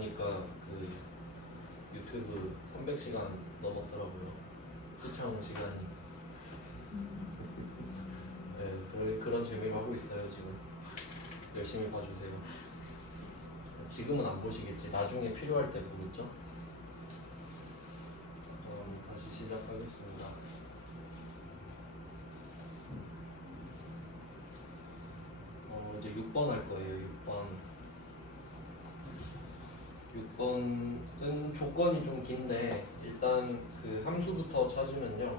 보니까 그 유튜브 300시간 넘었더라고요. 시청 시간이. 네, 그런 재미로 하고 있어요 지금. 열심히 봐주세요. 지금은 안 보시겠지. 나중에 필요할 때 보겠죠. 다시 시작하겠습니다. 이제 6번 할 거예요. 6번은 조건이 좀 긴데 일단 그 함수부터 찾으면요.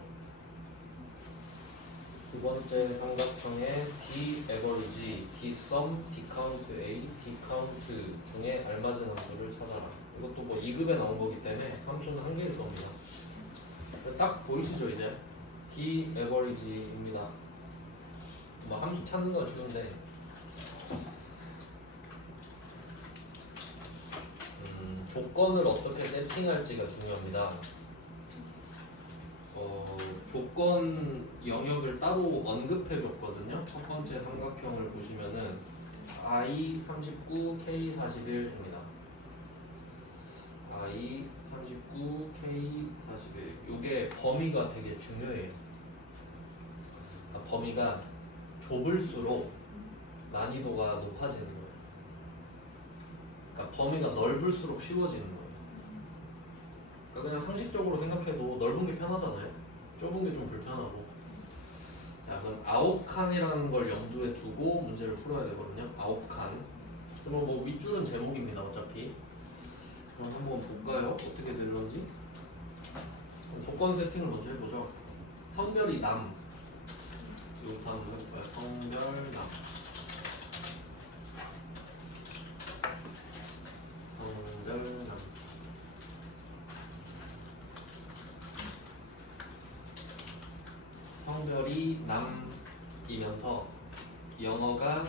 두 번째 삼각형의 D average, D sum, D count A, D count 중에 알맞은 함수를 찾아라. 이것도 뭐 2급에 나온 거기 때문에 함수는 한 개일 겁니다. 딱 보이시죠 이제? D average입니다. 뭐 함수 찾는 건 쉬운데 조건을 어떻게 세팅할지가 중요합니다. 조건 영역을 따로 언급해 줬거든요. 첫 번째 삼각형을 보시면은 4, 2, 39, K, 41입니다. 4, 2, 39, K, 41. 이게 범위가 되게 중요해요. 그러니까 범위가 좁을수록 난이도가 높아지는 거예요. 그러니까 범위가 넓을수록 쉬워지는 거예요. 그러니까 그냥 상식적으로 생각해도 넓은 게 편하잖아요. 좁은 게 좀 불편하고. 자, 그럼 9칸이라는 걸 염두에 두고 문제를 풀어야 되거든요. 9칸. 그럼 뭐 밑줄은 제목입니다. 어차피. 그럼 한번 볼까요? 어떻게 되는지. 그럼 조건 세팅을 먼저 해보죠. 성별이 남. 이것부터 한번 해볼까요? 성별 남. 성별 남. 성별이 남이면서 영어가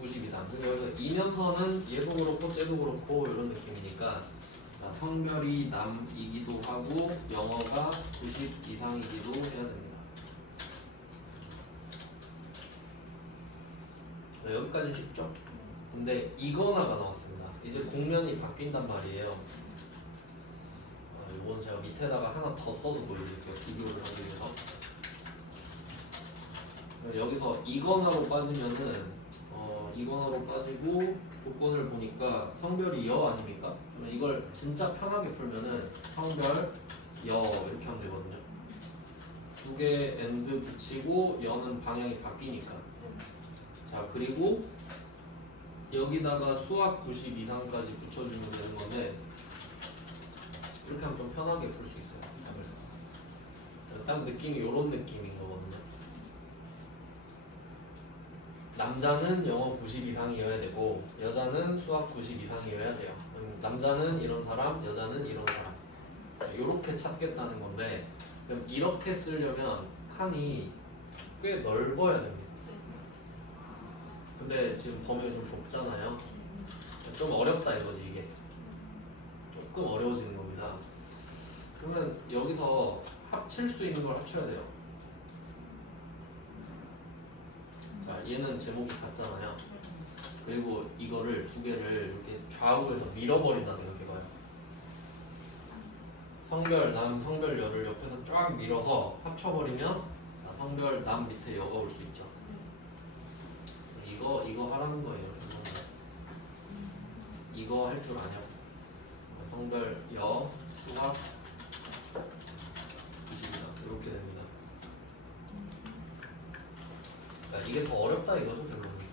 90 이상. 여기서 이면서는 얘도 그렇고 쟤도 그렇고 이런 느낌이니까 자, 성별이 남이기도 하고 영어가 90 이상이기도 해야 됩니다. 네, 여기까지는 쉽죠? 근데 이거나가 나왔습니다. 이제 국면이 바뀐단 말이에요. 이건 제가 밑에다가 하나 더 써서 보여드릴게요. 비교를 하기 위해서. 여기서 이거나로 빠지면은 이거나로 빠지고 조건을 보니까 성별이 여 아닙니까? 그러면 이걸 진짜 편하게 풀면은 성별 여 이렇게 하면 되거든요. 두 개 and 붙이고 여는 방향이 바뀌니까. 자, 그리고 여기다가 수학 90 이상까지 붙여주면 되는 건데 이렇게 하면 좀 편하게 풀 수 있어요. 딱 느낌이 이런 느낌인 거거든요. 남자는 영어 90 이상이어야 되고 여자는 수학 90 이상이어야 돼요. 남자는 이런 사람, 여자는 이런 사람. 이렇게 찾겠다는 건데 그럼 이렇게 쓰려면 칸이 꽤 넓어야 됩니다. 근데 지금 범위가 좀 좁잖아요. 좀 어렵다 이거지 이게. 조금 어려워지는 겁니다. 그러면 여기서 합칠 수 있는 걸 합쳐야 돼요. 자, 얘는 제목이 같잖아요. 그리고 이거를 두 개를 이렇게 좌우에서 밀어버린다 생각해봐요. 성별 남, 성별 여를 옆에서 쫙 밀어서 합쳐버리면 자, 성별 남 밑에 여가 올 수 있죠. 이거 하라는 거예요. 이거 할 줄 아냐고. 성별 여, 수학 20이다. 이렇게 됩니다. 그러니까 이게 더 어렵다 이거죠 결론이.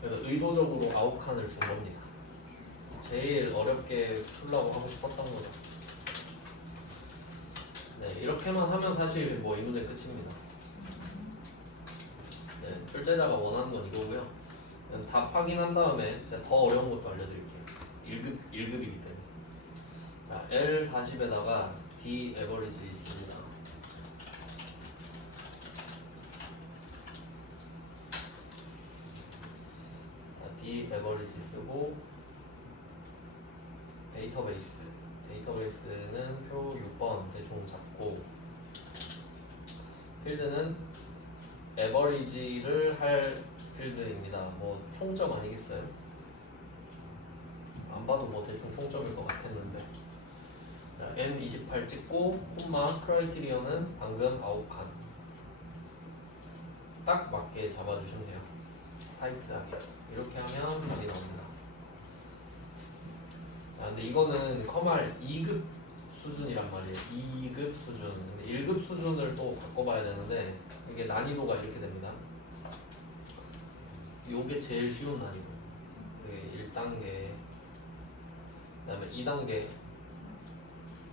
그래서 의도적으로 9칸을 준 겁니다. 제일 어렵게 풀라고 하고 싶었던 거죠. 네, 이렇게만 하면 사실 뭐 이 문제 끝입니다. 네, 출제자가 원하는 건 이거고요. 답 확인한 다음에 제가 더 어려운 것도 알려드릴게요. 1급이기 때문에. 자, L40에다가 D average 있습니다. 자, D average 쓰고 데이터베이스는 표 6번 대충 잡고 필드는 에버리지를 할 필드입니다. 뭐 총점 아니겠어요? 안 봐도 뭐 대충 총점일 것 같았는데. 자, N28 찍고 콤마 크라이테리언은 방금 아웃판. 딱 맞게 잡아주시면 돼요. 타이트하게. 이렇게 하면 답이 나옵니다. 자, 근데 이거는 커말 2급 수준이란 말이에요. 2급 수준. 근데 1급 수준을 또 바꿔봐야 되는데 이게 난이도가 이렇게 됩니다. 요게 제일 쉬운 난이도. 이게 1단계, 그 다음에 2단계,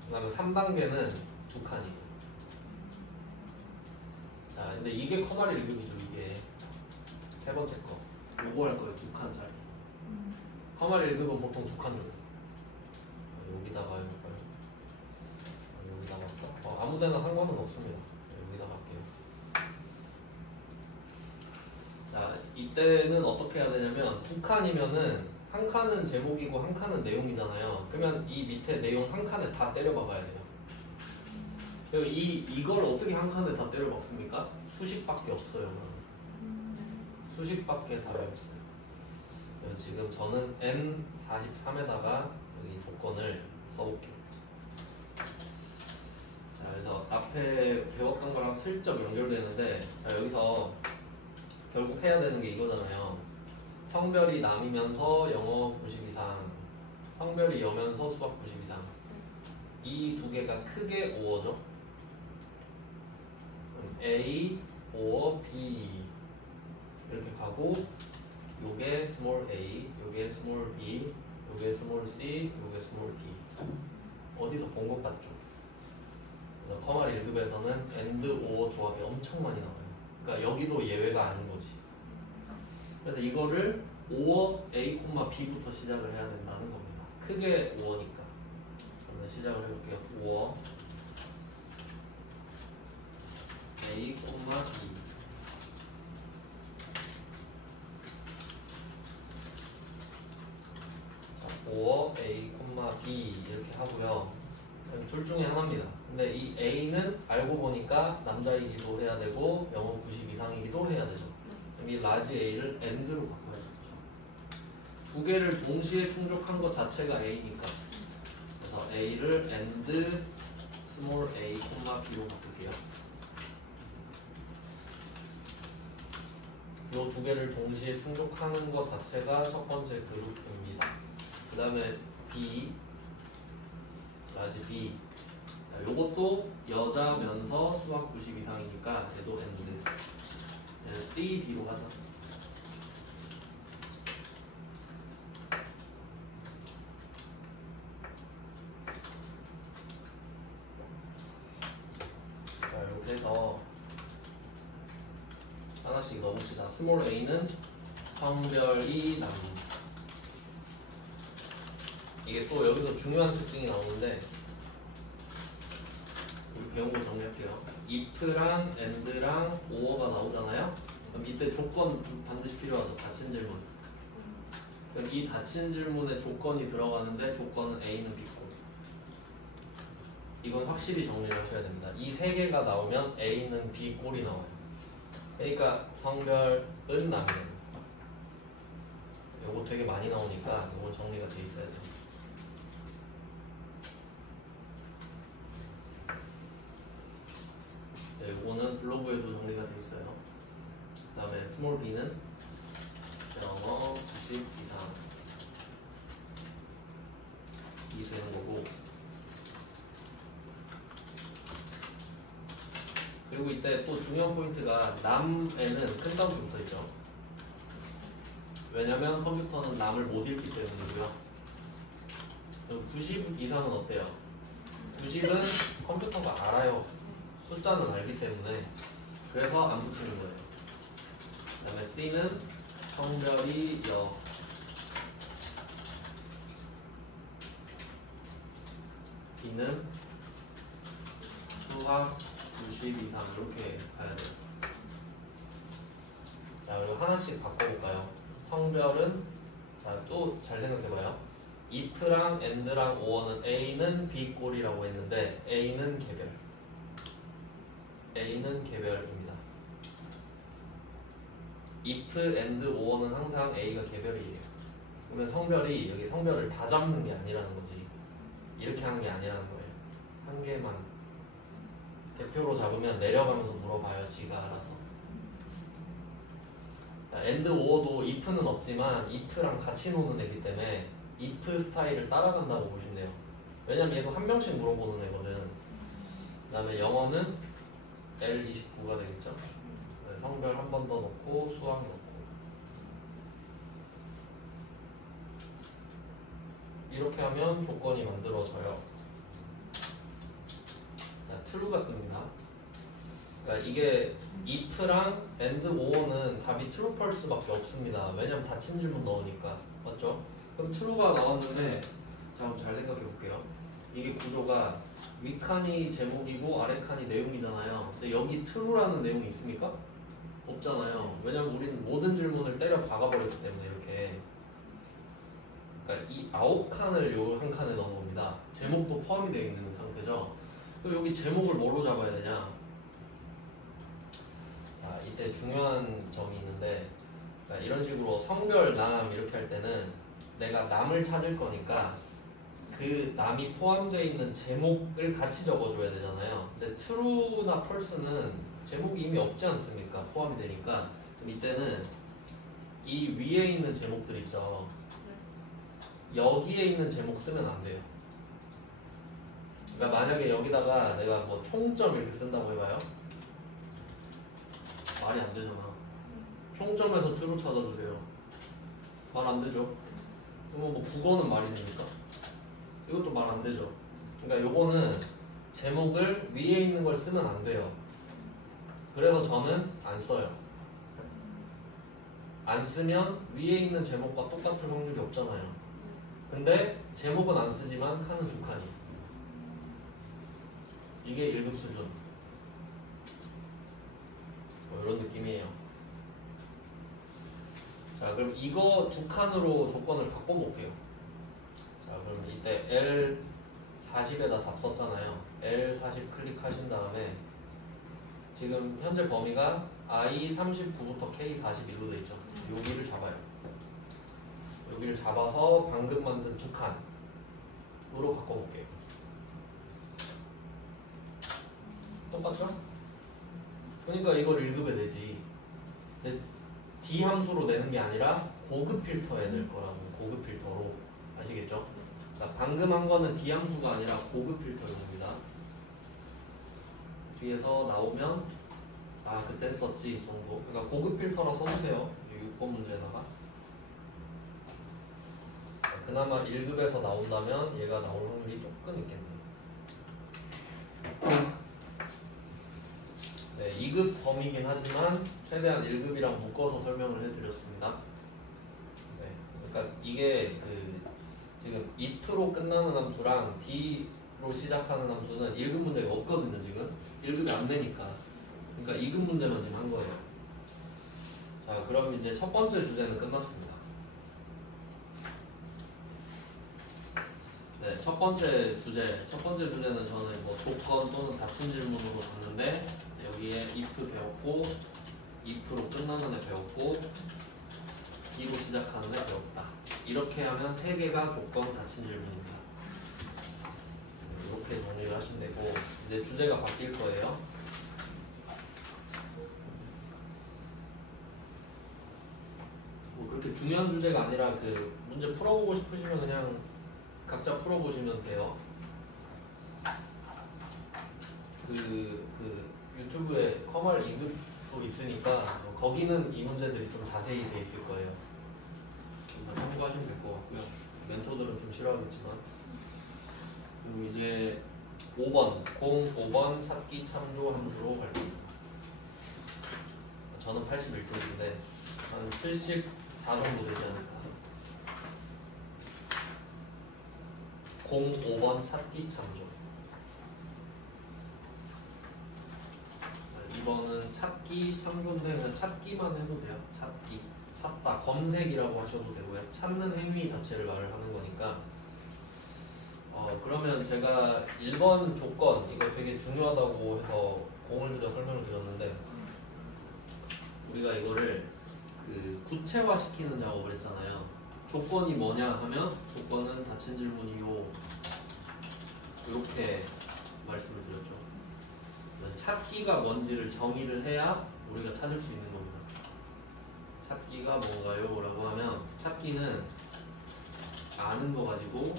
그 다음에 3단계는 두 칸이에요. 자, 근데 이게 커말 1급이죠. 이게 세 번째 거. 요거 할 거예요. 두 칸짜리. 커말 1급은 보통 두 칸 줘요. 여기다가 해볼까요? 여기다가 할까? 아무데나 상관은 없습니다. 여기다가 할게요. 자, 이때는 어떻게 해야 되냐면 두 칸이면은 한 칸은 제목이고 한 칸은 내용이잖아요. 그러면 이 밑에 내용 한 칸에 다 때려 박아야 돼요. 그럼 이걸 어떻게 한 칸에 다 때려 박습니까? 수식밖에 없어요. 수식밖에 답이 없어요. 지금 저는 N43에다가 여기 조건을 써볼게요. 자, 그래서 앞에 배웠던 거랑 슬쩍 연결되는데, 자, 여기서 결국 해야 되는 게 이거잖아요. 성별이 남이면서 영어 90 이상, 성별이 여면서 수학 90 이상. 이 두 개가 크게 오어죠. A, O, B 이렇게 가고, 요게 스몰 a, 요게 스몰 b, 요게 스몰 c, 요게 스몰 d. 어디서 본 것 같죠? 그래서 커말 1급에서는 and, or 조합이 엄청 많이 나와요. 그러니까 여기도 예외가 아닌 거지. 그래서 이거를 or a, b부터 시작을 해야 된다는 겁니다. 크게 or니까. 그러면 시작을 해볼게요. or a, b or a, b 이렇게 하고요. 둘 중에 하나입니다. 근데 이 a는 알고 보니까 남자이기도 해야 되고 영어 90 이상이기도 해야 되죠. 그럼 이 라지 a를 and로 바꿔야죠. 두 개를 동시에 충족한 것 자체가 a니까. 그래서 a를 and small a, b로 바꿀게요. 이 두 개를 동시에 충족하는 것 자체가 첫 번째 그룹입니다. 그 다음에 B, 라지 B. 자, 요것도 여자면서 수학 90 이상이니까 얘도 and. C, D로 하자. 자, 이렇게 해서 하나씩 넣어봅시다. 스몰 a는 성별이 남. 이게 또 여기서 중요한 특징이 나오는데 우리 배운 거 정리할게요. if랑 and랑 or가 나오잖아요. 그럼 이때 조건 반드시 필요하죠. 닫힌 질문. 그럼 이 닫힌 질문에 조건이 들어가는데 조건은 a는 b고. 이건 확실히 정리를 하셔야 됩니다. 이 세 개가 나오면 a는 b 꼴이 나와요. 그러니까 성별은 남이에요. 요거 되게 많이 나오니까 이건 정리가 돼 있어야 돼요. 네, 요거는 블로그에도 정리가 돼 있어요. 그 다음에 스몰 b는 영어 90 이상 이 되는 거고, 그리고 이때 또 중요한 포인트가 남에는 큰 점 붙어 있죠. 왜냐면 컴퓨터는 남을 못 읽기 때문이고요. 90 이상은 어때요? 90은 컴퓨터가 알아요. 숫자는 알기 때문에. 그래서 안 붙이는 거예요. 그 다음에 C는 성별이 여, B는 수학 90 이상 이렇게 가야 돼요. 자, 그리고 하나씩 바꿔볼까요? 성별은, 자, 또 잘 생각해봐요. if랑 and랑 or는 a는 b 꼴이라고 했는데 a는 개별. a는 개별입니다. if and or는 항상 A가 개별이에요. 그러면 성별이 여기 성별을 다 잡는 게 아니라는 거지. 이렇게 하는 게 아니라는 거예요. 한 개만 대표로 잡으면 내려가면서 물어봐요. 지가 알아서. and or도 if는 없지만 if랑 같이 노는 애기 때문에 if 스타일을 따라간다고 보시면 돼요. 왜냐면 얘도 한 명씩 물어보는 애거든. 그 다음에 영어는 L29가 되겠죠. 성별 한 번 더 넣고 수학 넣고 이렇게 하면 조건이 만들어져요. 자, true가 뜹니다. 그러니까 이게 if랑 and or는 답이 true, false밖에 없습니다. 왜냐면 닫힌 질문 넣으니까. 맞죠? 그럼 true가 나왔는데 자, 그럼 잘 생각해 볼게요. 이게 구조가 윗칸이 제목이고 아래칸이 내용이잖아요. 근데 여기 true라는 내용이 있습니까? 없잖아요. 왜냐면 우리는 모든 질문을 때려 박아버렸기 때문에 이렇게. 그러니까 이 9칸을 요 한 칸에 넣은 겁니다. 제목도 포함이 되어 있는 상태죠. 그럼 여기 제목을 뭘로 잡아야 되냐? 자, 이때 중요한 점이 있는데, 그러니까 이런 식으로 성별, 남 이렇게 할 때는 내가 남을 찾을 거니까 그 남이 포함되어 있는 제목을 같이 적어줘야 되잖아요. 근데 true나 false는 제목이 이미 없지 않습니까? 포함이 되니까. 그럼 이때는 이 위에 있는 제목들 있죠. 여기에 있는 제목 쓰면 안 돼요. 그러니까 만약에 여기다가 내가 뭐 총점 이렇게 쓴다고 해봐요. 말이 안 되잖아. 총점에서 true 찾아주세요. 말 안 되죠. 그럼 뭐 국어는 말이 됩니까? 이것도 말 안 되죠. 그러니까 요거는 제목을 위에 있는 걸 쓰면 안 돼요. 그래서 저는 안 써요. 안 쓰면 위에 있는 제목과 똑같을 확률이 없잖아요. 근데 제목은 안 쓰지만 칸은 두 칸이. 이게 1급 수준. 뭐 이런 느낌이에요. 자, 그럼 이거 두 칸으로 조건을 바꿔볼게요. 자, 그럼 이때 L40에다 답 썼잖아요. L40 클릭하신 다음에 지금 현재 범위가 I39부터 K41로 되어 있죠. 여기를 잡아요. 여기를 잡아서 방금 만든 두 칸으로 바꿔볼게요. 똑같죠? 그러니까 이걸 1급에 내지. 근데 D 함수로 내는 게 아니라 고급 필터에 낼 거라고. 고급 필터로. 아시겠죠? 자, 방금 한 거는 D 함수가 아니라 고급 필터인 겁니다. 뒤에서 나오면 아, 그때 썼지 정도. 그러니까 고급 필터라 써주세요. 6번 문제에다가. 그나마 1급에서 나온다면 얘가 나올 확률이 조금 있겠네요. 네, 2급 범위긴 하지만 최대한 1급이랑 묶어서 설명을 해드렸습니다. 네, 그러니까 이게 지금 if로 끝나는 함수랑 d로 시작하는 함수는 1급 문제가 없거든요. 지금 1급이 안 되니까. 그러니까 2급 문제만 지금 한 거예요. 자, 그럼 이제 첫 번째 주제는 끝났습니다. 네, 첫 번째 주제는 저는 뭐 조건 또는 닫힌 질문으로 봤는데 여기에 if 배웠고 if로 끝나는 애 배웠고 d로 시작하는 애 배웠다. 이렇게 하면 3개가 조건 닫힌 질문입니다. 이렇게 정리를 하시면 되고 이제 주제가 바뀔 거예요. 뭐 그렇게 중요한 주제가 아니라 문제 풀어보고 싶으시면 그냥 각자 풀어보시면 돼요. 유튜브에 커말 2급도 있으니까 거기는 이 문제들이 좀 자세히 돼 있을 거예요. 참고하시면 될 것 같고요. 멘토들은 좀 싫어하겠지만. 그리고 이제 5번, 05번 찾기 참조 함수로 갈게요. 저는 81쪽인데 한 74 정도 되지 않을까. 05번 찾기 참조. 2번은 찾기 참조인데 그냥 찾기만 해도 돼요. 찾기. 찾다. 검색이라고 하셔도 되고요. 찾는 행위 자체를 말을 하는 거니까. 그러면 제가 1번 조건, 이거 되게 중요하다고 해서 공을 들여 설명을 드렸는데 우리가 이거를 그 구체화시키는 작업을 했잖아요. 조건이 뭐냐 하면 조건은 닫힌 질문이요. 이렇게 말씀을 드렸죠. 찾기가 뭔지를 정의를 해야 우리가 찾을 수 있는 겁니다. 찾기가 뭔가요? 라고 하면 찾기는 아는 거 가지고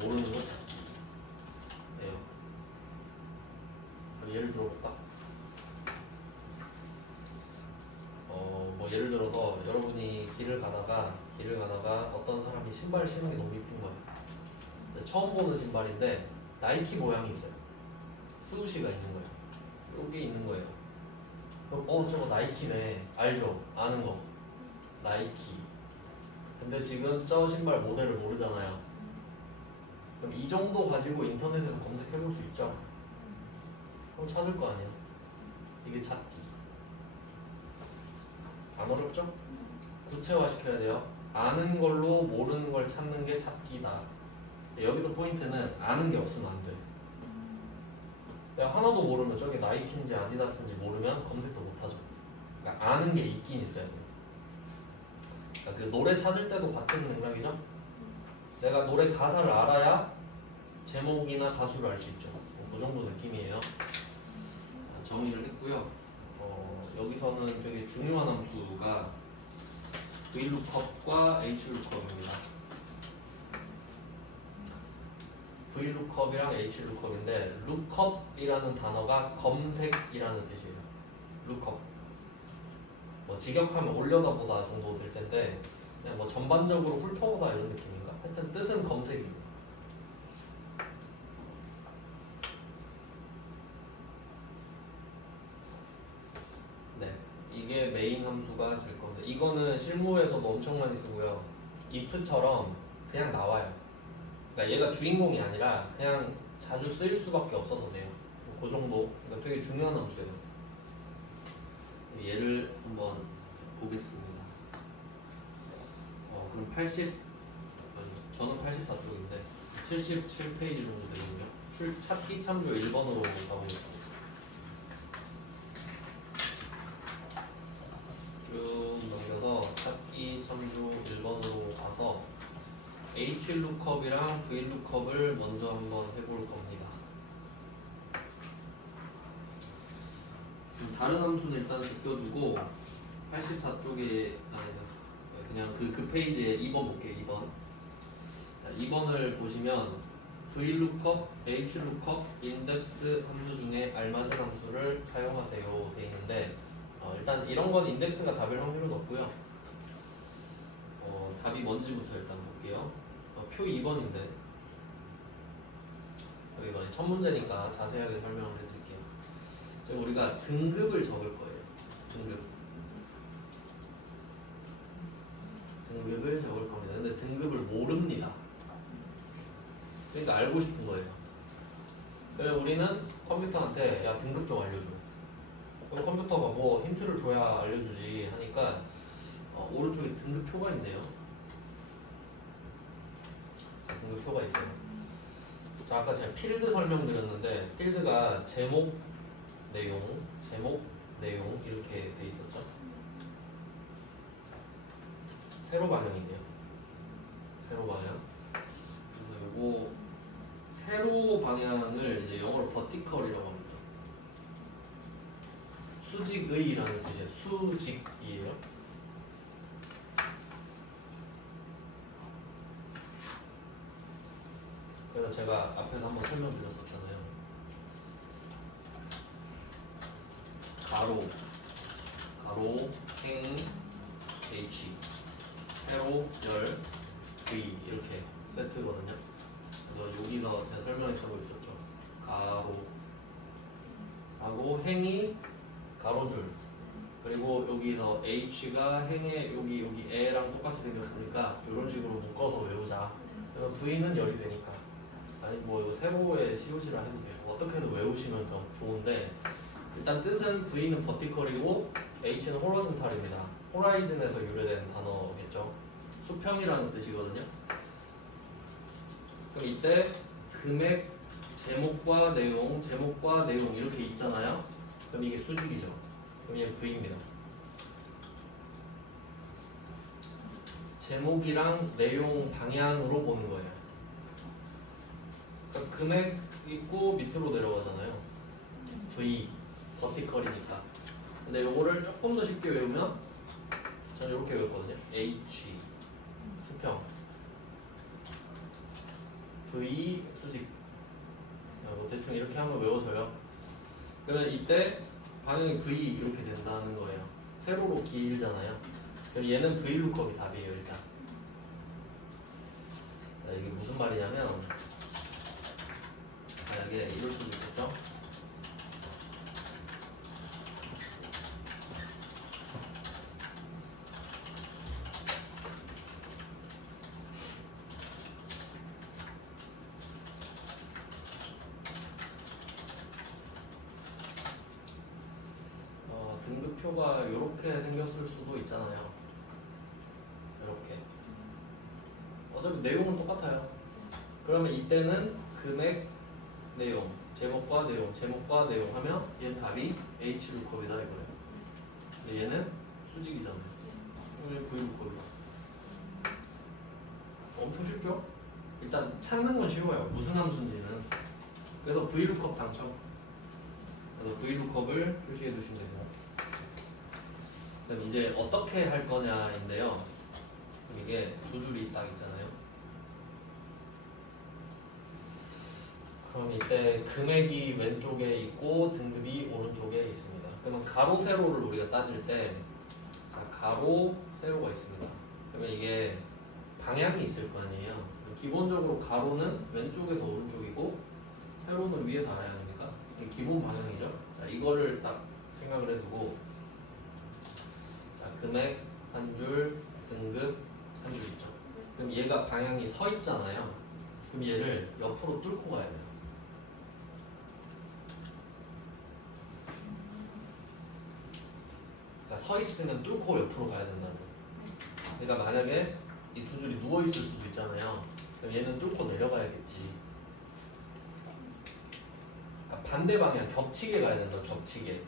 모르는 거 찾기예요. 예를 들어볼까? 뭐 예를 들어서 여러분이 길을 가다가 어떤 사람이 신발을 신는 게 너무 이쁜 거예요. 처음 보는 신발인데 나이키 모양이 있어요. 스우시가 있는 거예요. 여기 있는 거예요. 그럼 저거 나이키네. 알죠? 아는 거. 나이키. 근데 지금 저 신발 모델을 모르잖아요. 그럼 이 정도 가지고 인터넷에서 검색해 볼 수 있죠? 그럼 찾을 거 아니에요. 이게 찾기. 안 어렵죠? 구체화 시켜야 돼요. 아는 걸로 모르는 걸 찾는 게 찾기다. 여기서 포인트는 아는 게 없으면 안 돼. 내가 하나도 모르면 저게 나이키인지 아디다스인지 모르면 검색도 못하죠. 그러니까 아는 게 있긴 있어야 돼. 그러니까 그 노래 찾을 때도 같은 맥락이죠. 내가 노래 가사를 알아야 제목이나 가수를 알 수 있죠. 그 정도 느낌이에요. 정리를 했고요. 여기서는 되게 중요한 함수가 VLOOKUP과 HLOOKUP입니다. VLOOKUP이랑 HLOOKUP인데 lookup이라는 단어가 검색이라는 뜻이에요. lookup. 뭐 직역하면 올려다 보다 정도 될 텐데 그냥 뭐 전반적으로 훑어보다 이런 느낌인가? 하여튼 뜻은 검색입니다. 네, 이게 메인 함수가 될 겁니다. 이거는 실무에서도 엄청 많이 쓰고요. if처럼 그냥 나와요. 그러니까 얘가 주인공이 아니라 그냥 자주 쓰일 수밖에 없어서 돼요. 그 정도. 그러니까 되게 중요한 함수예요. 얘를 한번 보겠습니다. 그럼 저는 84쪽인데 77페이지 정도 되거든요. 찾기 참조 1번으로 가보겠습니다. 쭉 넘겨서 찾기 참조 1번으로 가서 HLOOKUP이랑 VLOOKUP을 먼저 한번 해볼 겁니다. 다른 함수는 일단 제껴두고 84쪽에 그냥 그 페이지에 2번 볼게요. 2번. 자, 2번을 보시면 VLOOKUP, HLOOKUP, 인덱스 함수 중에 알맞은 함수를 사용하세요 돼 있는데 일단 이런 건 인덱스가 답일 확률은 없고요. 답이 뭔지부터 일단 볼게요. 표 2번인데 여기 만약 첫 문제니까 자세하게 설명을 해드릴게요. 지금 우리가 등급을 적을 거예요. 등급을 적을 겁니다. 근데 등급을 모릅니다. 그러니까 알고 싶은 거예요. 그래서 우리는 컴퓨터한테 야 등급 좀 알려줘. 그럼 컴퓨터가 뭐 힌트를 줘야 알려주지 하니까 오른쪽에 등급표가 있네요. 등급표가 있어요. 자, 아까 제가 필드 설명드렸는데 필드가 제목, 내용 이렇게 돼 있었죠. 세로 방향이네요. 세로 방향. 그래서 요거 세로 방향을 이제 영어로 버티컬이라고 합니다. 수직의라는 뜻이에요. 수직이에요. 그래서 제가 앞에서 한번 설명드렸었잖아요. 가로, 행, h, 세로, 열, v 이렇게 세트거든요. 그래서 여기서 제가 설명했던 거 있었죠. 가로 하고 행이 가로줄, 그리고 여기서 h가 행의 여기 애랑 똑같이 생겼으니까 이런 식으로 묶어서 외우자. 그래서 v는 열이 되니까. 아니 뭐 이거 세로의 COC라 해도 되고 어떻게든 외우시면 더 좋은데 일단 뜻은 V는 버티컬이고 H는 호리즌탈입니다. 호라이즌에서 유래된 단어겠죠. 수평이라는 뜻이거든요. 그럼 이때 금액, 제목과 내용 이렇게 있잖아요. 그럼 이게 수직이죠. 그럼 이게 V입니다. 제목이랑 내용 방향으로 보는 거예요. 그러니까 금액 있고 밑으로 내려가잖아요. V 버티컬이니까. 근데 요거를 조금 더 쉽게 외우면 저는 이렇게 외웠거든요. H 수평 V 수직. 뭐 대충 이렇게 한번 외워줘요. 그러면 이때 방향이 V 이렇게 된다는 거예요. 세로로 길잖아요. 그럼 얘는 VLOOKUP이 답이에요. 일단 이게 무슨 말이냐면 만약에 이럴 수도 있겠죠. 등급표가 이렇게 생겼을 수도 있잖아요. 이렇게. 어차피 내용은 똑같아요. 그러면 이때는 금액, 내용, 제목과 내용, 제목과 내용 하면 얘는 답이 H룩컵이다 이거예요. 근데 얘는 수직이잖아요. 얘는 V룩컵이다. 엄청 쉽죠? 일단 찾는 건 쉬워요. 무슨 함수인지는. 그래서 V룩컵 당첨. 그래서 V룩컵을 표시해 두시면 되고. 그럼 이제 어떻게 할 거냐인데요. 이게 두 줄이 딱 있잖아요. 그럼 이때 금액이 왼쪽에 있고 등급이 오른쪽에 있습니다. 그러면 가로 세로를 우리가 따질 때 자, 가로 세로가 있습니다. 그러면 이게 방향이 있을 거 아니에요. 기본적으로 가로는 왼쪽에서 오른쪽이고 세로는 위에서 아래 아닙니까? 이게 기본 방향이죠. 자, 이거를 딱 생각을 해두고 자, 금액 한 줄, 등급 한 줄 있죠. 그럼 얘가 방향이 서 있잖아요. 그럼 얘를 옆으로 뚫고 가야 돼요. 그러니까 서 있으면 뚫고 옆으로 가야 된다는 거예요. 그러니까 만약에 이 두 줄이 누워 있을 수도 있잖아요. 그럼 얘는 뚫고 내려가야겠지. 그러니까 반대 방향, 겹치게 가야 된다. 겹치게.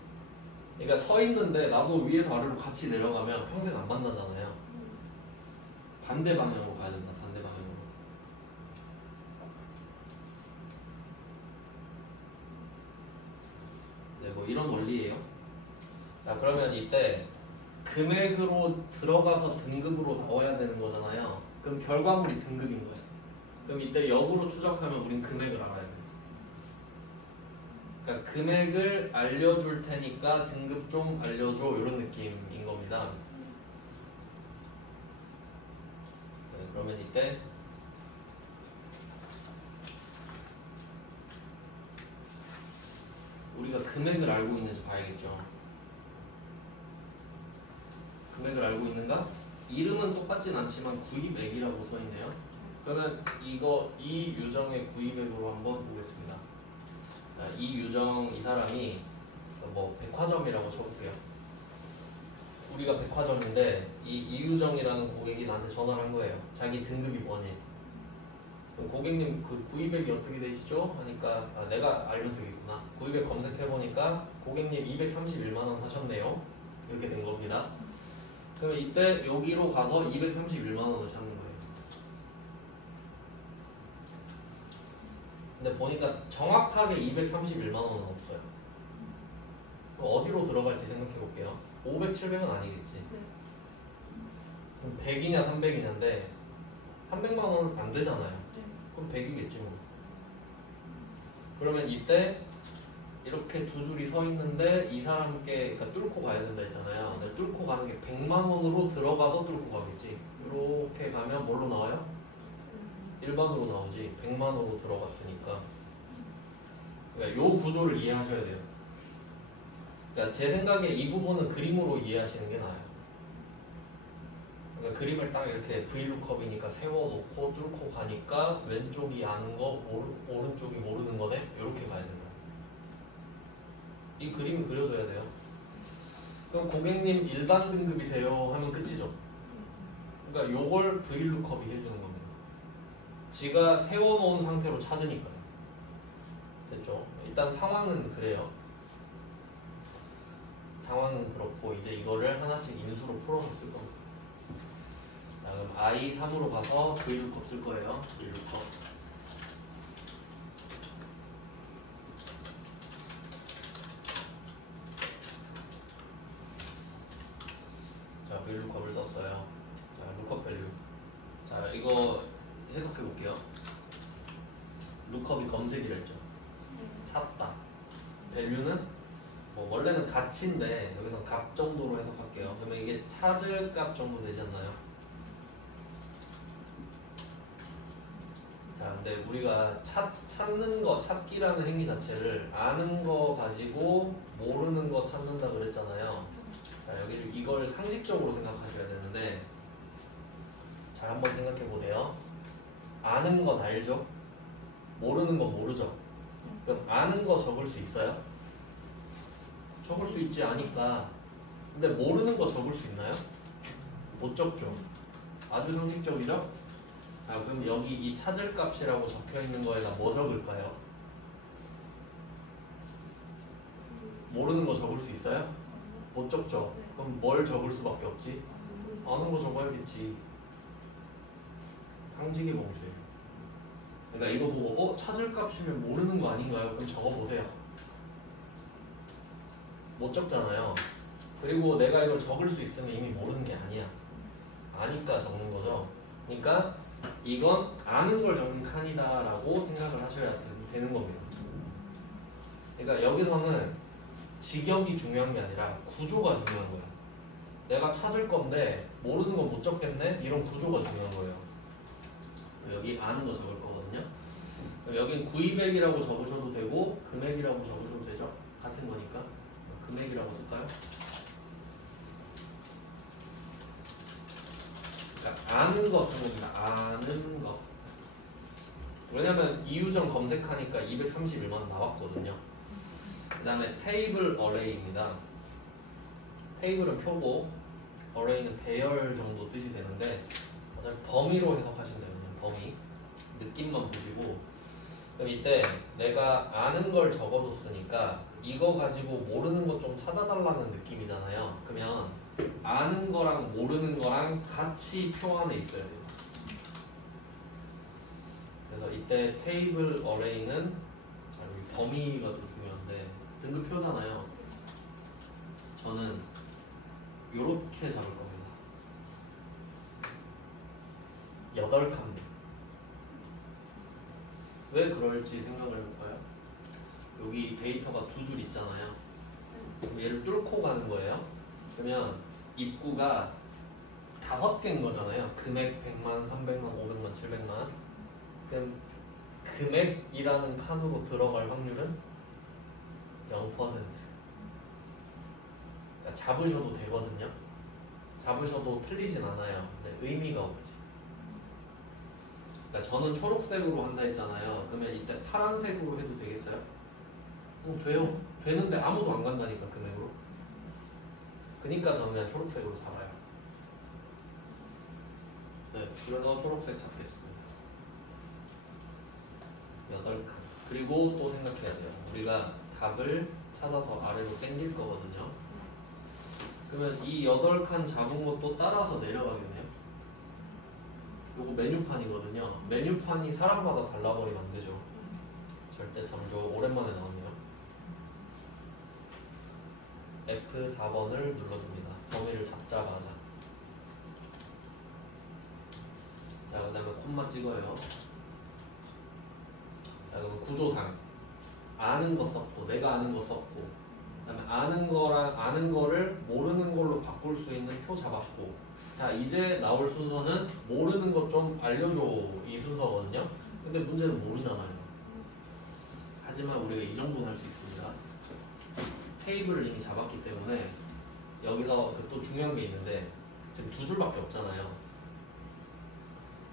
그러니까 서 있는데 나도 위에서 아래로 같이 내려가면 평생 안 만나잖아요. 반대 방향으로 가야 된다. 반대 방향으로. 네, 뭐 이런 원리예요. 자, 그러면 이때 금액으로 들어가서 등급으로 나와야 되는 거잖아요. 그럼 결과물이 등급인 거예요. 그럼 이때 역으로 추적하면 우린 금액을 알아야 돼요. 그러니까 금액을 알려줄 테니까 등급 좀 알려줘 이런 느낌인 겁니다. 네, 그러면 이때 우리가 금액을 알고 있는지 봐야겠죠. 금액을 알고 있는가? 이름은 똑같진 않지만 구입액이라고 써있네요. 그러면 이 유정의 구입액으로 한번 보겠습니다. 이 유정 이 사람이 뭐 백화점이라고 쳐볼게요. 우리가 백화점인데 이 이유정이라는 고객이 나한테 전화를 한 거예요. 자기 등급이 뭐니? 그럼 고객님 그 구입액이 어떻게 되시죠? 하니까 내가 알려드리겠구나. 구입액 검색해보니까 고객님 231만 원 하셨네요. 이렇게 된 겁니다. 그러면 이때 여기로 가서 231만 원을 찾는 거예요. 근데 보니까 정확하게 231만 원은 없어요. 그럼 어디로 들어갈지 생각해 볼게요. 500, 700은 아니겠지. 그럼 100이냐 300이냐인데 300만 원은 안 되잖아요. 그럼 100이겠지 뭐. 그러면 이때 이렇게 두 줄이 서 있는데 이 사람께 그러니까 뚫고 가야 된다 했잖아요. 근데 뚫고 가는 게 100만 원으로 들어가서 뚫고 가겠지. 이렇게 가면 뭘로 나와요? 일반으로 나오지. 100만 원으로 들어갔으니까. 그러니까 요 구조를 이해하셔야 돼요. 그러니까 제 생각에 이 부분은 그림으로 이해하시는 게 나아요. 그러니까 그림을 딱 이렇게 V룩컵이니까 세워놓고 뚫고 가니까 왼쪽이 아는 거, 오른쪽이 모르는 거네? 이렇게 가야 된다. 이 그림이 그려져야 돼요. 그럼 고객님 일반 등급이세요? 하면 끝이죠. 그러니까 요걸 V룩컵이 해주는 겁니다. 지가 세워놓은 상태로 찾으니까요. 됐죠? 일단 상황은 그래요. 상황은 그렇고 이제 이거를 하나씩 인수로 풀어서 쓸 겁니다. 자, 그럼 I 3으로 가서 VLOOKUP 쓸 거예요. VLOOKUP. 자, VLOOKUP을 썼어요. 자, lookup value. 자, 이거 해석해 볼게요. lookup이 검색이라 했죠. 찾다. value는 뭐 원래는 가치인데 여기서 값 정도로 해석할게요. 그러면 이게 찾을 값 정도 되지 않나요? 자, 근데 우리가 찾는 거, 찾기라는 행위 자체를 아는 거 가지고 모르는 거 찾는다 그랬잖아요. 자, 여기 이걸 상식적으로 생각하셔야 되는데, 잘 한번 생각해 보세요. 아는 건 알죠? 모르는 건 모르죠? 그럼 아는 거 적을 수 있어요? 적을 수 있지 않으니까. 근데 모르는 거 적을 수 있나요? 못 적죠. 아주 상식적이죠? 자, 그럼 여기 이 찾을 값이라고 적혀 있는 거에다 뭐 적을까요? 모르는 거 적을 수 있어요? 못 적죠. 그럼 뭘 적을 수밖에 없지? 아는 거 적어야겠지. 상식의 범주예요. 그러니까 이거 보고 찾을 값이면 모르는 거 아닌가요? 그럼 적어보세요. 못 적잖아요. 그리고 내가 이걸 적을 수 있으면 이미 모르는 게 아니야. 아니까 적는 거죠. 그러니까 이건 아는 걸 적는 칸이다 라고 생각을 하셔야 되는 겁니다. 그러니까 여기서는 직역이 중요한 게 아니라 구조가 중요한 거야. 내가 찾을 건데 모르는 건 못 적겠네? 이런 구조가 중요한 거예요. 여기 아는 거 적을 거거든요. 여긴 구입액이라고 적으셔도 되고 금액이라고 적으셔도 되죠. 같은 거니까 금액이라고 쓸까요? 그러니까 아는 거 쓰는 겁니다. 아는 거. 왜냐면 이유정 검색하니까 231만 원 나왔거든요. 그 다음에 테이블 어레이입니다. 테이블은 표고 어레이는 배열 정도 뜻이 되는데 어차피 범위로 해석하시면 돼요. 그냥 범위. 느낌만 보시고. 그럼 이때 내가 아는 걸 적어줬으니까 이거 가지고 모르는 것 좀 찾아달라는 느낌이잖아요. 그러면 아는 거랑 모르는 거랑 같이 표 안에 있어야 돼요. 그래서 이때 테이블 어레이는 여기 범위가 또 중요한데 등급표잖아요. 저는 요렇게 잡을 겁니다. 8칸. 왜 그럴지 생각을 해볼까요? 여기 데이터가 2줄 있잖아요. 그럼 얘를 뚫고 가는 거예요. 그러면 입구가 5개인 거잖아요. 금액 100만, 300만, 500만, 700만. 그럼 금액이라는 칸으로 들어갈 확률은 0%. 그러니까 잡으셔도 되거든요. 잡으셔도 틀리진 않아요. 근데 의미가 없지. 그러니까 저는 초록색으로 한다 했잖아요. 그러면 이때 파란색으로 해도 되겠어요? 돼요. 되는데 아무도 안 간다니까 금액으로. 그러니까 저는 그냥 초록색으로 잡아요. 네, 그래서 초록색 잡겠습니다. 8칸. 그리고 또 생각해야 돼요. 우리가 답을 찾아서 아래로 당길 거거든요. 그러면 이 8칸 잡은 것도 따라서 내려가겠네요. 요거 메뉴판이거든요. 메뉴판이 사람마다 달라버리면 안 되죠. 절대 참조. 오랜만에 나왔네요. F4번을 눌러줍니다. 범위를 잡자마자. 자, 그 다음에 콤마 찍어요. 자, 그럼 구조상 아는 거 썼고 내가 아는 거 썼고 그 다음에 아는 거랑 아는 거를 모르는 걸로 바꿀 수 있는 표 잡았고 자, 이제 나올 순서는 모르는 것 좀 알려줘 이 순서거든요. 근데 문제는 모르잖아요. 하지만 우리가 이 정도는 할 수 있습니다. 테이블을 이미 잡았기 때문에 여기서 또 중요한 게 있는데 지금 2줄밖에 없잖아요.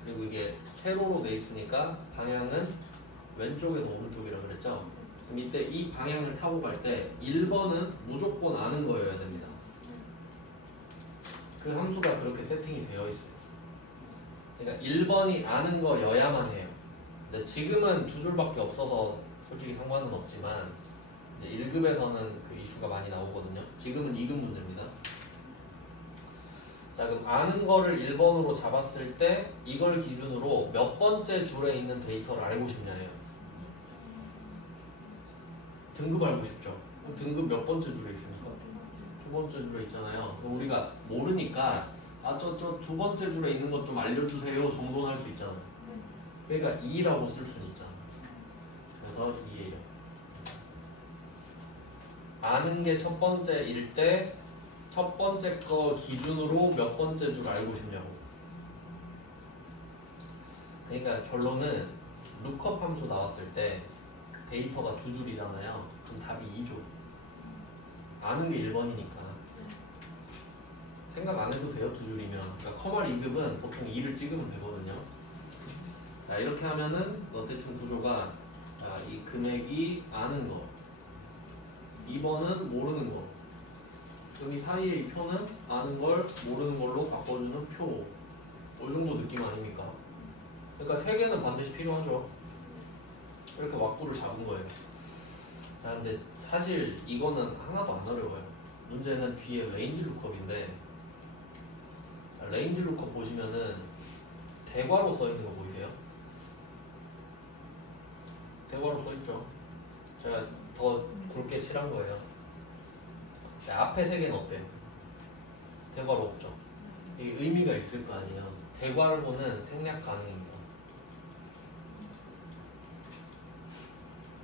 그리고 이게 세로로 돼 있으니까 방향은 왼쪽에서 오른쪽이라고 그랬죠. 그럼 이때 이 방향을 타고 갈 때 1번은 무조건 아는 거여야 됩니다. 그 함수가 그렇게 세팅이 되어 있어요. 그러니까 1번이 아는 거여야만 해요. 근데 지금은 2줄밖에 없어서 솔직히 상관은 없지만 이제 1급에서는 그 이슈가 많이 나오거든요. 지금은 2급 문제입니다. 자, 자, 그럼 아는 거를 1번으로 잡았을 때 이걸 기준으로 몇 번째 줄에 있는 데이터를 알고 싶냐예요. 등급 알고 싶죠. 그럼 등급 몇 번째 줄에 있습니까? 두 번째 줄에 있잖아요. 그럼 우리가 모르니까 저 두 번째 줄에 있는 것 좀 알려주세요 정도는 할 수 있잖아요. 그러니까 2라고 쓸 수는 있잖아. 그래서 2예요. 아는 게 첫 번째일 때 첫 번째 거 기준으로 몇 번째 줄 알고 싶냐고. 그러니까 결론은 lookup 함수 나왔을 때 데이터가 두 줄이잖아요. 그럼 답이 2죠. 아는 게 1번이니까 생각 안 해도 돼요. 두 줄이면. 그러니까 커마 리급은 보통 2를 찍으면 되거든요. 자, 이렇게 하면은 너 대충 구조가, 자, 이 금액이 아는 거, 2번은 모르는 거, 여기 사이에 이 표는 아는 걸 모르는 걸로 바꿔주는 표. 이 정도 느낌 아닙니까? 그러니까 세 개는 반드시 필요하죠. 이렇게 왁구를 잡은 거예요. 자, 근데 사실 이거는 하나도 안 어려워요. 문제는 뒤에 레인지 룩업인데, 자, 레인지 룩업 보시면은 대괄호 써 있는 거 보이세요? 대괄호 써 있죠. 제가 더 굵게 칠한 거예요. 자, 앞에 세 개는 어때요? 대괄호 없죠. 이게 의미가 있을 거 아니에요. 대괄호는 생략 가능입니다.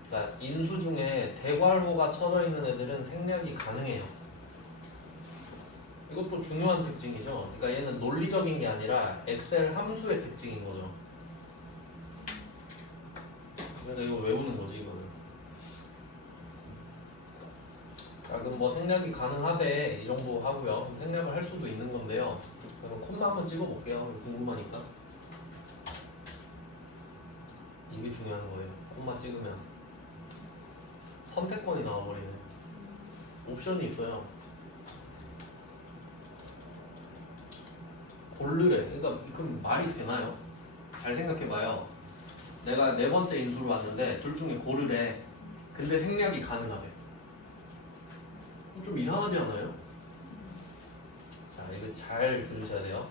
자, 인수 중에 대괄호가 쳐져 있는 애들은 생략이 가능해요. 이것도 중요한 특징이죠. 그러니까 얘는 논리적인 게 아니라 엑셀 함수의 특징인 거죠. 그래서 이거 외우는 거지, 이거는. 자, 그럼 뭐 생략이 가능하대 이 정도 하고요. 생략을 할 수도 있는 건데요. 그럼 콤마 한번 찍어볼게요. 궁금하니까. 이게 중요한 거예요. 콤마 찍으면 선택권이 나와버리네. 옵션이 있어요. 고르래. 그러니까 그럼 말이 되나요? 잘 생각해봐요. 내가 네 번째 인수를 왔는데 둘 중에 고르래. 근데 생략이 가능하대. 좀 이상하지 않아요? 자, 이거 잘 들으셔야 돼요.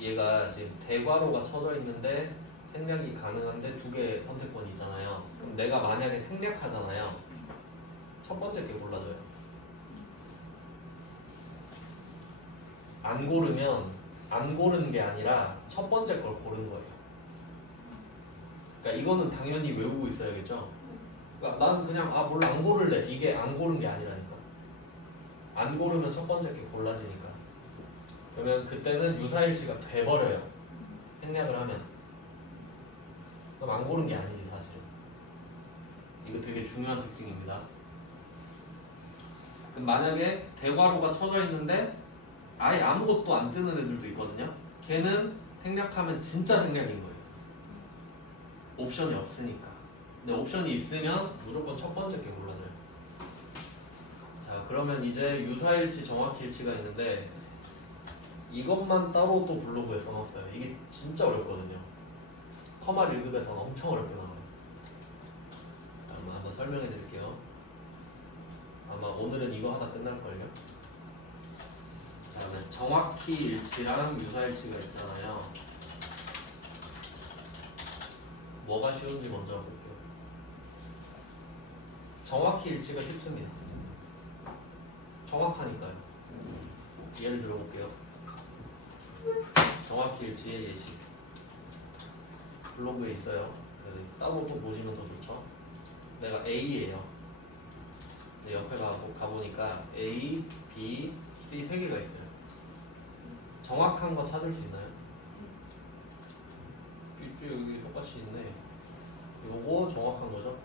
얘가 지금 대괄호가 쳐져 있는데 생략이 가능한데 두 개의 선택권이 있잖아요. 그럼 내가 만약에 생략하잖아요. 첫 번째 게 골라줘요. 안 고르면 안 고른 게 아니라 첫 번째 걸 고른 거예요. 그러니까 이거는 당연히 외우고 있어야겠죠. 그러니까 나는 그냥 몰라 안 고를래. 이게 안 고른 게 아니라니까. 안 고르면 첫 번째 게 골라지니까. 그러면 그때는 유사일치가 돼버려요. 생략을 하면. 그럼 안 고른 게 아니지 사실은. 이거 되게 중요한 특징입니다. 그럼 만약에 대괄호가 쳐져 있는데 아예 아무것도 안 뜨는 애들도 있거든요. 걔는 생략하면 진짜 생략인 거예요. 옵션이 없으니까. 근데 옵션이 있으면 무조건 첫 번째 게 골라져요. 자, 그러면 이제 유사일치, 정확히일치가 있는데 이것만 따로 또 블로그에 써놨어요. 이게 진짜 어렵거든요. 커마 1급에서는 엄청 어렵게 나와요. 한번 설명해 드릴게요. 아마 오늘은 이거 하다 끝날걸요. 자, 정확히 일치랑 유사일치가 있잖아요. 뭐가 쉬운지 먼저 볼게요. 정확히 일치가 쉽습니다. 정확하니까요. 예를 들어볼게요. 정확히 일치의 예시. 블로그에 있어요. 따로 또 보시면 더 좋죠. 내가 A예요. 근데 옆에 가보니까 A, B, C 세 개가 있어요. 정확한 거 찾을 수 있나요? 이쪽 여기 똑같이 있네. 요거 정확한 거죠?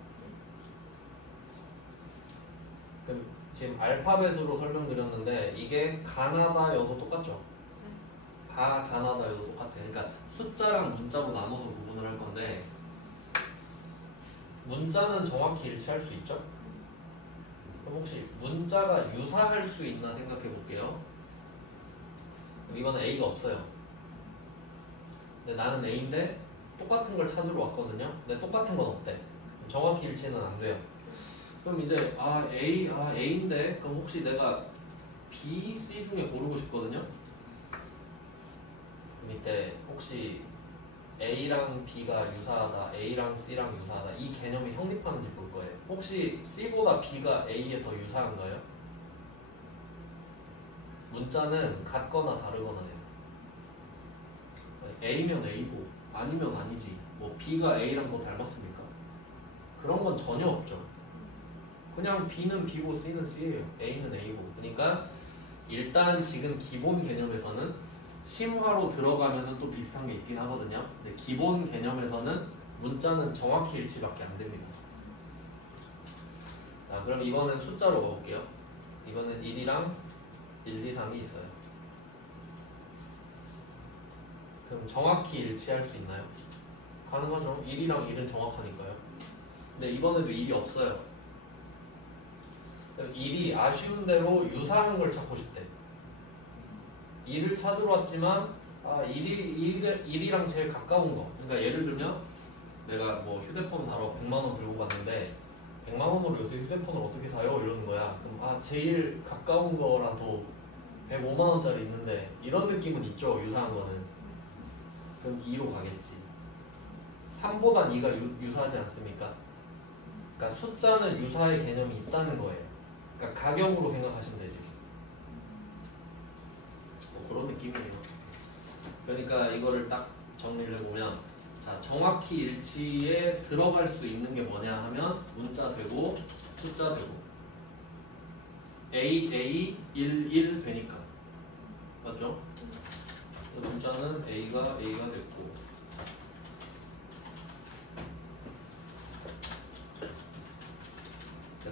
그럼 지금 알파벳으로 설명드렸는데 이게 가나다여도 똑같죠? 가나다여도 똑같아. 그러니까 숫자랑 문자로 나눠서 구분을 할 건데 문자는 정확히 일치할 수 있죠? 그럼 혹시 문자가 유사할 수 있나 생각해 볼게요. 그럼 이거는 A가 없어요. 근데 나는 A인데 똑같은 걸 찾으러 왔거든요. 근데 똑같은 건 없대. 정확히 일치는 안 돼요. 그럼 이제 A인데 그럼 혹시 내가 B, C 중에 고르고 싶거든요. 혹시 A랑 B가 유사하다, A랑 C랑 유사하다 이 개념이 성립하는지 볼 거예요. 혹시 C보다 B가 A에 더 유사한가요? 문자는 같거나 다르거나 해요. A면 A고 아니면 아니지. 뭐 B가 A랑 더 닮았습니까? 그런 건 전혀 없죠. 그냥 B는 B고 C는 C예요. A는 A고. 그러니까 일단 지금 기본 개념에서는 심화로 들어가면은 또 비슷한 게 있긴 하거든요. 근데 기본 개념에서는 문자는 정확히 일치밖에 안 됩니다. 자, 그럼 이거는 숫자로 가볼게요. 이거는 1이랑 1, 2, 3이 있어요. 그럼 정확히 일치할 수 있나요? 가능하죠. 1이랑 1은 정확하니까요. 근데 이번에도 1이 없어요. 1이 아쉬운 대로 유사한 걸 찾고 싶대. 1을 찾으러 왔지만 1이랑 제일 가까운 거. 그러니까 예를 들면 내가 뭐 휴대폰 사러 100만 원 들고 갔는데 100만 원으로 요새 휴대폰을 어떻게 사요? 이러는 거야. 그럼 제일 가까운 거라도 105만 원짜리 있는데 이런 느낌은 있죠. 유사한 거는. 그럼 2로 가겠지. 3보단 2가 유사하지 않습니까? 그러니까 숫자는 유사의 개념이 있다는 거예요. 그러니까 가격으로 생각하시면 되지. 뭐 그런 느낌이에요. 그러니까 이거를 딱 정리를 해보면, 자, 정확히 일치에 들어갈 수 있는 게 뭐냐 하면 문자 되고 숫자 되고 A, 1 되니까 맞죠? 문자는 A가 됐고,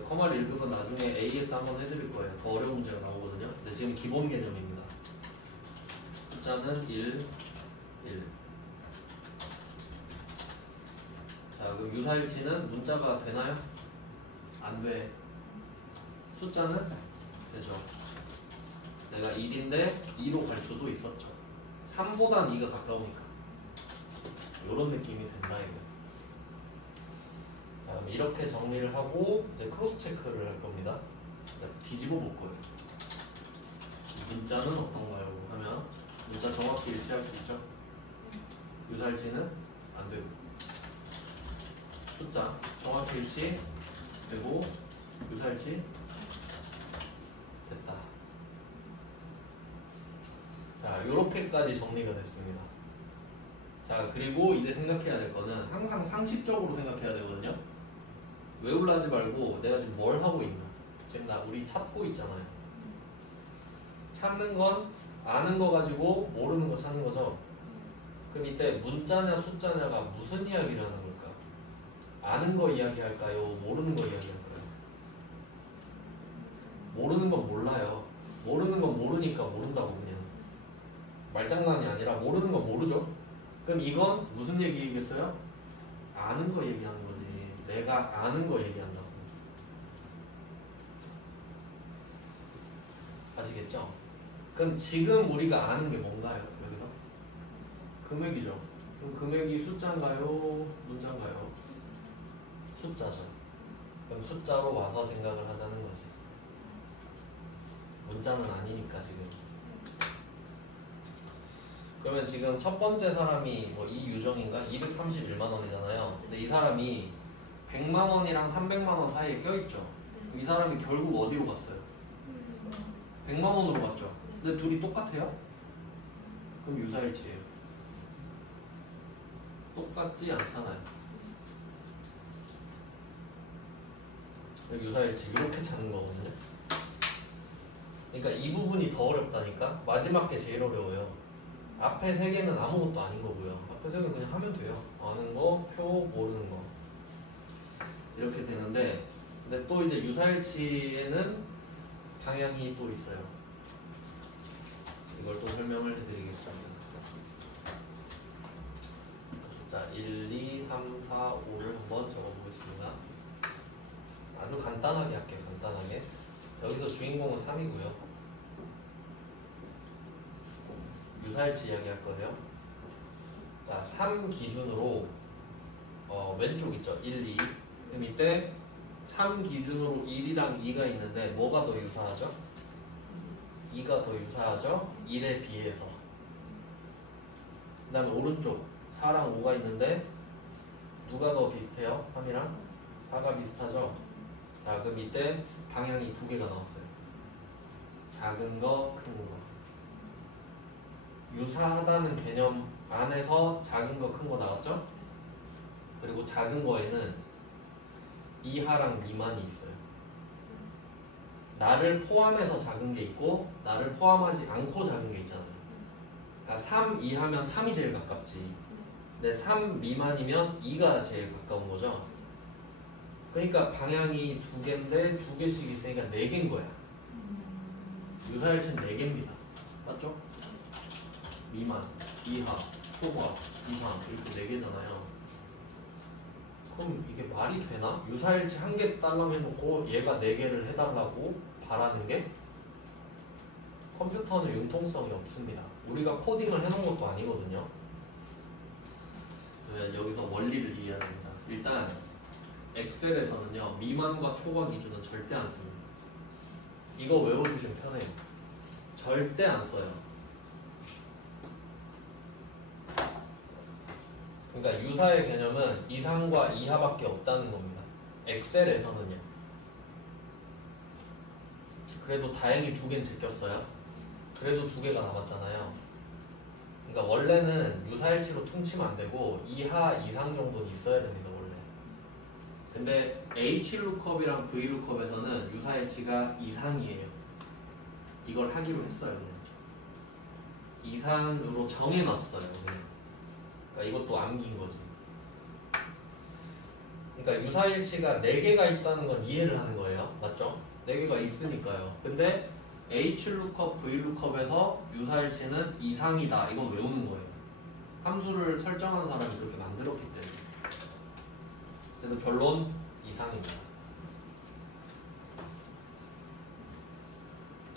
커마 1급은 나중에 AS 한번 해드릴 거예요. 더 어려운 문제가 나오거든요. 근데 지금 기본 개념입니다. 숫자는 1. 자, 그럼 유사일치는 문자가 되나요? 안 돼. 숫자는 되죠. 내가 1인데 2로 갈 수도 있었죠. 3보단 2가 가까우니까. 이런 느낌이 된다 이거. 자, 그럼 이렇게 정리를 하고 이제 크로스 체크를 할 겁니다. 뒤집어 볼 거예요. 문자는 어떤가요? 하면 문자 정확히 일치할 수 있죠? 유사일치는 안 되고, 숫자 정확히 일치 되고 유사일치 됐다. 자, 요렇게까지 정리가 됐습니다. 자, 그리고 이제 생각해야 될 거는 항상 상식적으로 생각해야 되거든요. 외우려 하지 말고 내가 지금 뭘 하고 있나, 지금 우리 찾고 있잖아요. 찾는 건 아는 거 가지고 모르는 거 찾는 거죠. 그럼 이때 문자냐 숫자냐가 무슨 이야기를 하는 걸까? 아는 거 이야기할까요? 모르는 거 이야기할까요? 모르는 건 몰라요. 모르는 건 모르니까 모른다고. 그냥 말장난이 아니라 모르는 건 모르죠. 그럼 이건 무슨 얘기겠어요? 아는 거 얘기하는 거지. 내가 아는 거 얘기한다고. 아시겠죠? 그럼 지금 우리가 아는 게 뭔가요? 여기서? 금액이죠. 그럼 금액이 숫자인가요? 문자인가요? 숫자죠. 그럼 숫자로 와서 생각을 하자는 거지. 문자는 아니니까 지금. 그러면 지금 첫 번째 사람이 뭐 이유정인가? 231만 원이잖아요. 근데 이 사람이 100만 원이랑 300만 원 사이에 껴있죠. 그럼 이 사람이 결국 어디로 갔어요? 100만 원으로 갔죠. 근데 둘이 똑같아요? 그럼 유사일치예요. 똑같지 않잖아요. 유사일치 이렇게 찾는 거거든요. 그러니까 이 부분이 더 어렵다니까. 마지막 게 제일 어려워요. 앞에 세 개는 아무것도 아닌 거고요. 앞에 세 개는 그냥 하면 돼요. 아는 거, 표, 모르는 거. 이렇게 되는데, 근데 또 이제 유사일치에는 방향이 또 있어요. 이걸 또 설명을 해드리겠습니다. 자, 1, 2, 3, 4, 5를 한번 적어보겠습니다. 아주 간단하게 할게요. 간단하게. 여기서 주인공은 3이고요. 유사일치 이야기 할 거예요. 자, 3 기준으로 왼쪽 있죠? 1, 2. 그럼 이때 3 기준으로 1이랑 2가 있는데 뭐가 더 유사하죠? 2가 더 유사하죠? 1에 비해서. 다음에 오른쪽 4랑 5가 있는데 누가 더 비슷해요? 3이랑 4가 비슷하죠? 자, 그럼 이때 방향이 두 개가 나왔어요. 작은 거, 큰 거. 유사하다는 개념 안에서 작은 거, 큰 거 나왔죠? 그리고 작은 거에는 이하랑 미만이 있어요. 나를 포함해서 작은 게 있고 나를 포함하지 않고 작은 게 있잖아요. 그러니까 3 이하면 3이 제일 가깝지. 근데 3 미만이면 2가 제일 가까운 거죠. 그러니까 방향이 두 개인데 두 개씩 있으니까 4개인 거야. 유사일치는 4개입니다. 맞죠? 미만, 이하, 초과, 이상 이렇게 4개잖아요. 그럼 이게 말이 되나? 유사일치 1개 딸랑 해놓고 얘가 4개를 해달라고 바라는 게 컴퓨터는 융통성이 없습니다. 우리가 코딩을 해놓은 것도 아니거든요. 여기서 원리를 이해해야 됩니다. 일단 엑셀에서는요 미만과 초과 기준은 절대 안 씁니다. 이거 외워두시면 편해요. 절대 안 써요. 그러니까 유사의 개념은 이상과 이하밖에 없다는 겁니다. 엑셀에서는요. 그래도 다행히 2개는 제꼈어요. 그래도 2개가 남았잖아요. 그러니까 원래는 유사일치로 퉁치면 안 되고 이하, 이상 정도는 있어야 됩니다. 원래. 근데 HLOOKUP이랑 VLOOKUP에서는 유사일치가 이상이에요. 이걸 하기로 했어요. 그냥. 이상으로 정해놨어요. 그냥. 그러니까 이것도 암기인 거지. 그러니까 유사일치가 4개가 있다는 건 이해를 하는 거예요. 맞죠? 4개가 있으니까요. 근데 HLOOKUP, VLOOKUP에서 유사일치는 이상이다. 이건 외우는 거예요. 함수를 설정한 사람이 그렇게 만들었기 때문에. 그래서 결론 이상입니다.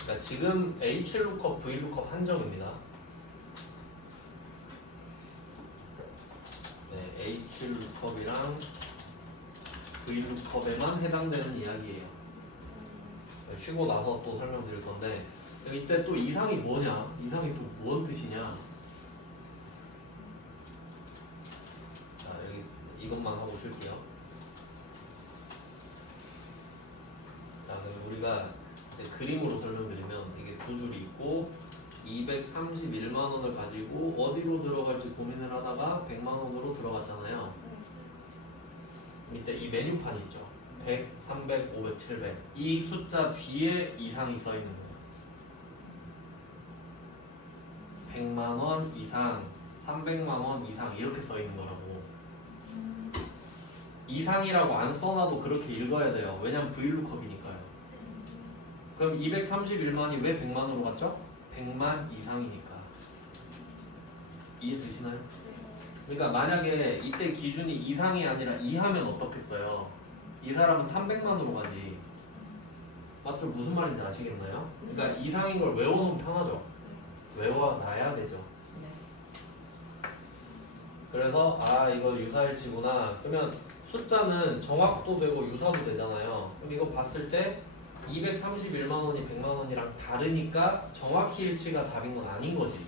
그러니까 지금 HLOOKUP, VLOOKUP 한정입니다. 네, HLOOKUP이랑 VLOOKUP에만 해당되는 이야기예요. 쉬고 나서 또 설명드릴 건데 이때 또 이상이 뭐냐? 이상이 또 무슨 뜻이냐? 자, 여기 이것만 하고 쉴게요. 자, 그럼 우리가 그림으로 설명드리면 이게 두 줄이 있고 231만 원을 가지고 어디로 들어갈지 고민을 하다가 100만 원으로 들어갔잖아요. 밑에 이 메뉴판 있죠. 100, 300, 500, 700. 이 숫자 뒤에 이상이 써 있는 거예요. 100만 원 이상, 300만 원 이상 이렇게 써 있는 거라고. 이상이라고 안 써놔도 그렇게 읽어야 돼요. 왜냐면 VLOOKUP이니까요. 그럼 231만이 왜 100만으로 갔죠? 100만 이상이니까. 이해되시나요? 그러니까 만약에 이때 기준이 이상이 아니라 이하면 어떻겠어요? 이 사람은 300만으로 가지. 맞죠? 무슨 말인지 아시겠나요? 그러니까 이상인 걸 외워놓으면 편하죠? 외워놔야 되죠. 그래서 아 이거 유사일치구나. 그러면 숫자는 정확도 되고 유사도 되잖아요. 그럼 이거 봤을 때 231만 원이 100만 원이랑 다르니까 정확히 일치가 답인 건 아닌 거지.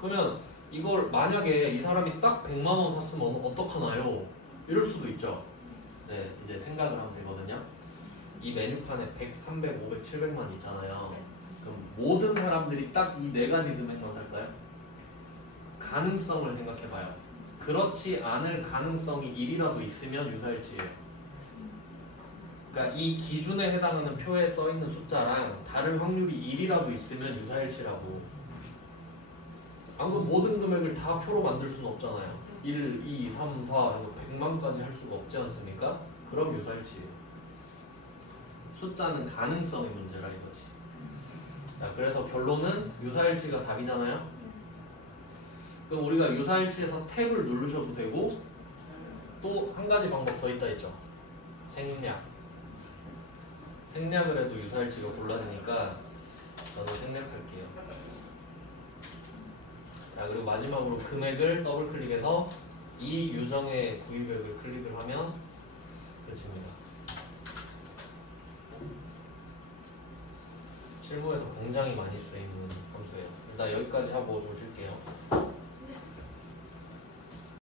그러면 이걸 만약에 이 사람이 딱 100만 원 샀으면 어떡하나요? 이럴 수도 있죠. 네, 이제 생각을 하면 되거든요. 이 메뉴판에 100, 300, 500, 700만 있잖아요. 그럼 모든 사람들이 딱 이 4가지 금액만 살까요? 가능성을 생각해봐요. 그렇지 않을 가능성이 1이라도 있으면 유사일치예요. 그러니까 이 기준에 해당하는 표에 써있는 숫자랑 다른 확률이 1이라도 있으면 유사일치라고. 아무튼 모든 금액을 다 표로 만들 수는 없잖아요. 1, 2, 3, 4 해서 100만까지 할 수가 없지 않습니까? 그럼 유사일치예요. 숫자는 가능성의 문제라 이거지. 자, 그래서 결론은 유사일치가 답이잖아요. 그럼 우리가 유사일치에서 탭을 누르셔도 되고 또 한 가지 방법 더 있다 했죠. 생략. 생략을 해도 유사일치가 골라지니까 저는 생략할게요. 자, 그리고 마지막으로 금액을 더블 클릭해서 이 유정의 구입액을 클릭을 하면 끝입니다. 실무에서 굉장히 많이 쓰이는 함수예요. 일단 여기까지 하고 좀 쉴게요.